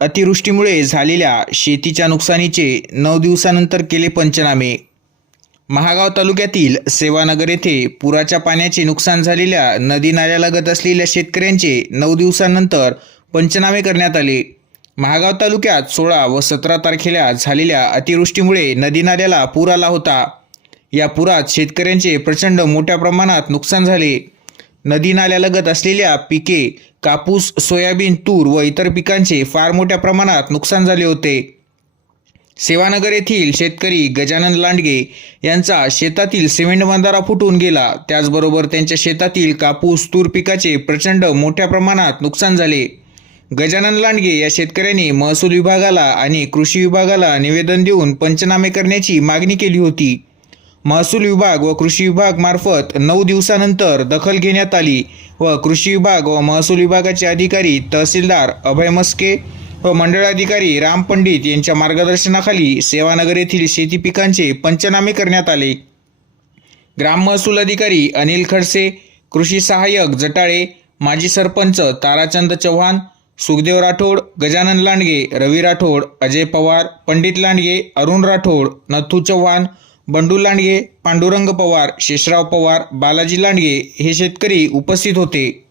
अतिवृष्टीमुळे झालेल्या शेतीच्या नुकसानीचे नऊ दिवसानंतर केले पंचनामे. महागाव तालुक्यातील सेवानगर येथे पुराच्या पाण्याचे नुकसान झालेल्या नदी नाल्यालगत असलेल्या शेतकऱ्यांचे नऊ दिवसानंतर पंचनामे करण्यात आले. महागाव तालुक्यात सोळा व सतरा तारखेला झालेल्या अतिवृष्टीमुळे नदी नाल्याला पूर आला होता. या पुरात शेतकऱ्यांचे प्रचंड मोठ्या प्रमाणात नुकसान झाले. नदी नाल्यालगत असलेल्या पिके कापूस सोयाबीन तूर व इतर पिकांचे फार मोठ्या प्रमाणात नुकसान झाले होते. सेवानगर येथील शेतकरी गजानन लांडगे यांचा शेतातील सिमेंट बंधारा फुटून गेला. त्याचबरोबर त्यांच्या शेतातील कापूस तूर पिकाचे प्रचंड मोठ्या प्रमाणात नुकसान झाले. गजानन लांडगे या शेतकऱ्यांनी महसूल विभागाला आणि कृषी विभागाला निवेदन देऊन पंचनामे करण्याची मागणी केली होती. महसूल विभाग व कृषी विभाग मार्फत नऊ दिवसानंतर दखल घेण्यात आली व कृषी विभाग व महसूल विभागाचे अधिकारी तहसीलदार अभय मस्के व मंडळाधिकारी राम पंडित यांच्या मार्गदर्शनाखाली सेवानगर येथील शेती पिकांचे पंचनामे करण्यात आले. ग्राम महसूल अधिकारी अनिल खडसे कृषी सहाय्यक जटाळे माजी सरपंच ताराचंद चव्हाण सुखदेव राठोड गजानन लांडगे रवी राठोड अजय पवार पंडित लांडगे अरुण राठोड नथू चव्हाण बंडू लांडगे पांडुरंग पवार शेषराव पवार बालाजी लांडगे हे शेतकरी उपस्थित होते.